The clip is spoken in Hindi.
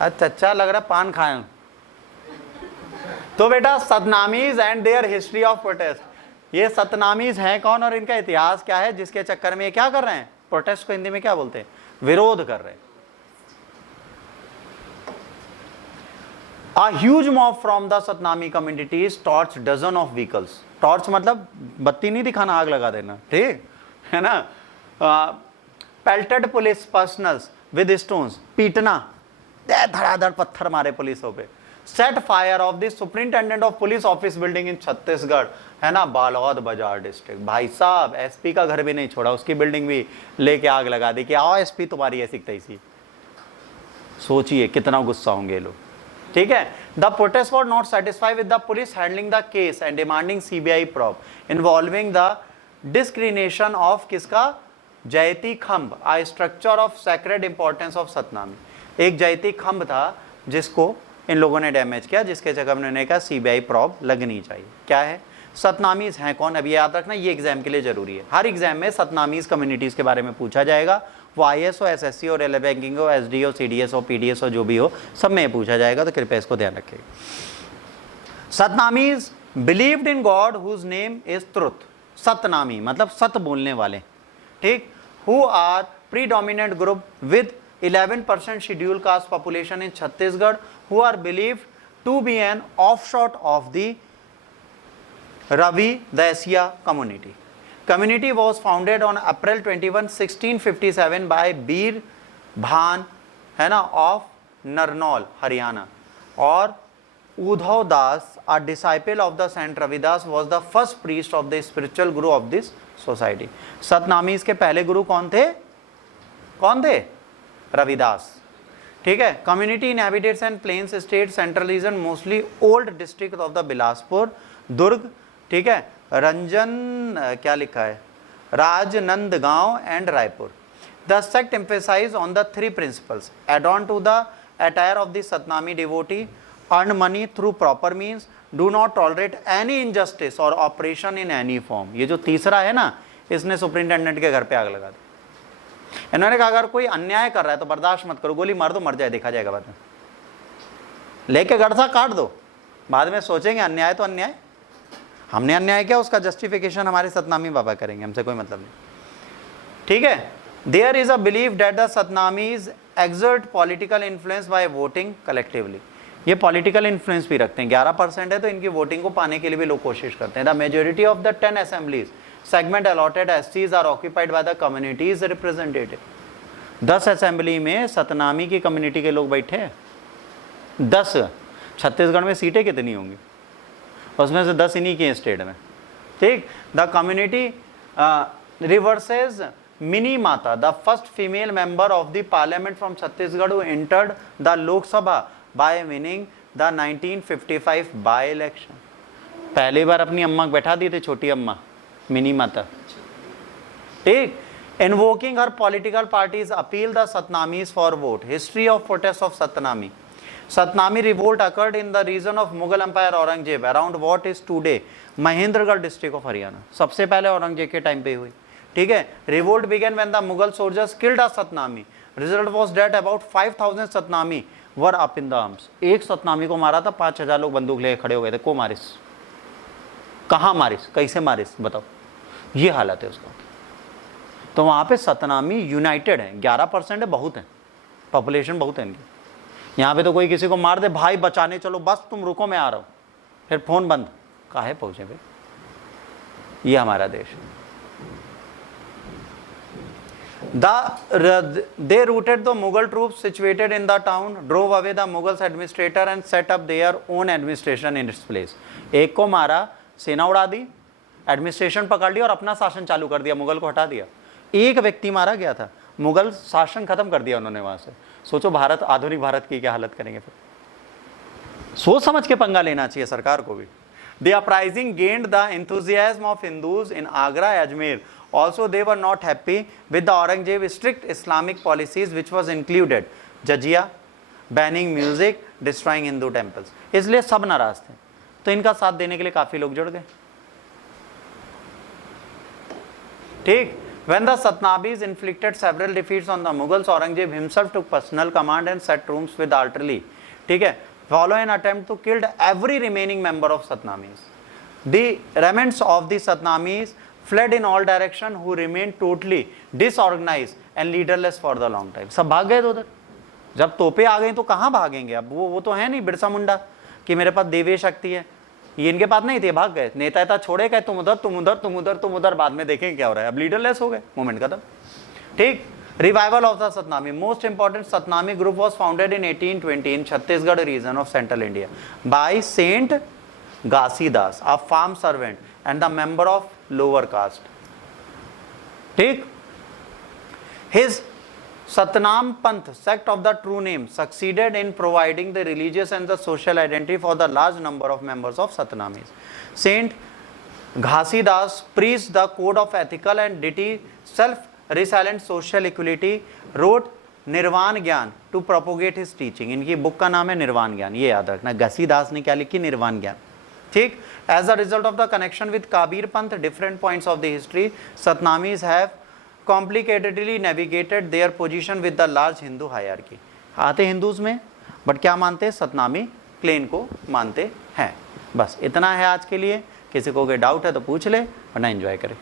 अच्छा अच्छा, लग रहा पान खाए। तो बेटा Satnamis and their history of protest, ये सतनामीज हैं कौन और इनका इतिहास क्या है जिसके चक्कर में ये क्या कर रहे हैं, प्रोटेस्ट को हिंदी में क्या बोलते हैं, विरोध कर रहे हैं। A huge mob from the Satnami communities torched dozen of vehicles. Torch मतलब बत्ती नहीं दिखाना, आग लगा देना, ठीक है ना। पेल्टेड पुलिस पर्सनल्स विद स्टोन्स, पीटना, धड़ाधड़ पत्थर मारे पुलिसों पे। Set fire of the superintendent of police office building in Chhattisgarh, है ना, बालोद बाजार डिस्ट्रिक्ट। भाई साहब एसपी का घर भी नहीं छोड़ा, उसकी बिल्डिंग भी लेके आग लगा दी कि आओ एसपी तुम्हारी ऐसी तैसी। सोचिए कितना गुस्सा होंगे लोग, ठीक है। The protest was not satisfied with the police handling the case and demanding CBI probe involving the discrimination of किसका, Jaiti khamb, a structure of sacred importance of Satnami. एक जयती खंभ था जिसको इन लोगों ने डैमेज किया, जिसके जगह उन्होंने कहा सीबीआई प्रॉब लगनी चाहिए। क्या है, सतनामीज हैं कौन, अभी याद रखना, ये एग्जाम के लिए जरूरी है। हर एग्जाम में सतनामीज कम्युनिटीज के बारे में पूछा जाएगा, वो IAS हो, SSC हो, रेलवे बैंकिंग हो, SD हो, CDS हो, PDS हो, जो भी हो, सब में पूछा जाएगा, तो कृपया इसको ध्यान रखिएगा। Satnamis believed in God whose name is truth, Satnami मतलब सत बोलने वाले, ठीक। Who are predominant group with 11% schedule caste population in Chhattisgarh, who are believed to be an offshoot of the Ravidassia community. Community was founded on April 21, 1657 by Bir Bhan, है ना, ऑफ नरनौल हरियाणा, और उद्धव दास, a disciple of the Saint Ravidas, was the first priest of the spiritual guru of this society। सतनामीज के पहले गुरु कौन थे, कौन थे, रविदास, ठीक है। Community inhabitants and plains state central region mostly old district of the Bilaspur, Durg, ठीक है, रंजन क्या लिखा है, Rajnandgaon and Raipur. The sect emphasise on the three principles, adorn to the attire of the Satnami devotee, earn money through proper means, do not tolerate any injustice or oppression in any form. ये जो तीसरा है ना, इसने सुपरिंटेंडेंट के घर पे आग लगा दी। इन्होंने कहा अगर कोई अन्याय कर रहा है तो बर्दाश्त मत करो, गोली मार दो, मर जाए, देखा जाएगा बाद में, लेके गड़सा काट दो, बाद में सोचेंगे अन्याय तो अन्याय, हमने अन्याय किया, उसका जस्टिफिकेशन हमारे सतनामी बाबा करेंगे, हमसे कोई मतलब नहीं, ठीक है। There is a belief that the Satnamis exert political influence by voting collectively. ये पॉलिटिकल इन्फ्लुएंस भी रखते हैं, 11% है तो इनकी वोटिंग को पाने के लिए भी लोग कोशिश करते हैं। The majority of the 10 assemblies segment allotted SCs are occupied by the communities representative. 10 assembly में सतनामी की कम्युनिटी के लोग बैठे हैं, 10। छत्तीसगढ़ में सीटें कितनी होंगी, उसमें से 10 इन्हीं के स्टेट में, ठीक। द कम्युनिटी रिवर्सेस मिनी माता, the first female member of the parliament from Chhattisgarh who entered the Lok Sabha bye winning the 1955 by election. पहली बार अपनी अम्मा को बैठा दी थी, छोटी अम्मा मिनी माता, ठीक। Invoking her political parties appeal the Satnamis for vote. History of protest of Satnami. Satnami revolt occurred in the region of Mughal Empire Aurangzeb around what is today Mahendragarh district of Haryana। सबसे पहले औरंगजेब के टाइम पे हुई, ठीक है। Revolt began when the Mughal soldiers killed a Satnami। Result was that about 5,000 Satnami were up in the arms। एक सतनामी को मारा था, 5,000 लोग बंदूक लेके खड़े हो गए थे। को मारिस, कहाँ मारिस, कैसे मारिस, बताओ, ये हालत है उसका। तो वहाँ पे सतनामी यूनाइटेड है, 11% है, बहुत है, पॉपुलेशन बहुत है इनकी। यहाँ पे तो कोई किसी को मार दे, भाई बचाने चलो, बस तुम रुको मैं आ रहा हूँ, फिर फोन बंद, काहे पहुंचे भाई, ये हमारा देश है। They routed the Mughal troops situated in the town, drove away the Mughals administrator and set up their own administration in its place। एक को मारा, सेना उड़ा दी, एडमिनिस्ट्रेशन पकड़ लिया और अपना शासन चालू कर दिया, मुगल को हटा दिया। एक व्यक्ति मारा गया था, मुगल शासन खत्म कर दिया उन्होंने वहां से। सोचो भारत, आधुनिक भारत की क्या हालत करेंगे फिर। सोच समझ के पंगा लेना चाहिए सरकार को भी। The uprising gained the enthusiasm of Hindus in Agra, Ajmer। Also, they were not happy with the Aurangzeb's strict Islamic policies, which was included jizya, banning music, destroying Hindu temples। इसलिए सब नाराज थे, तो इनका साथ देने के लिए काफी लोग जुड़ गए, ठीक। When the Satnabis inflicted several defeats on the Mughals, Aurangzeb himself took personal command and set troops with artillery. ठीक है, follow an attempt to kill every remaining member of Satnamis. The remnants of the Satnamis fled in all direction, who remained totally disorganized and leaderless for the long time. सब भाग गए उधर. जब तोपे आ गई तो कहाँ भागेंगे अब? वो तो है नहीं बिरसा मुंडा कि मेरे पास देवी शक्ति है, ये इनके पास नहीं थे, भाग गए. नेता छोड़े गए, तुम उधर तुम उधर तुम उधर तुम उधर, बाद में देखेंगे क्या हो रहा है. अब लीडरलेस हो गए, मूवमेंट खत्म. ठीक. Revival of the Satnami. Most important Satnami group was founded in 1820 in Chhattisgarh region of central India by saint Ghasidas, a farm servant and the member of lower caste. ठीक. His Satnam Panth, sect of the true name, succeeded in providing the religious and the social identity for the large number of members of Satnamis. Saint Ghasidas preached the code of ethical and deity, self-resilient social equality, wrote निर्वाण ज्ञान to propagate his teaching. इनकी बुक का नाम है निर्वाण ज्ञान, ये याद रखना. घसीदास ने क्या लिखी? निर्वाण ज्ञान. ठीक. As a result of the connection with Kabir Panth, different points of the history, Satnamis have complicatedly navigated their position with the large Hindu hierarchy. आते हिंदूज में, बट क्या मानते हैं? सतनामी क्लेन को मानते हैं. बस इतना है आज के लिए. किसी को कोई डाउट है तो पूछ ले, वरना एंजॉय करें.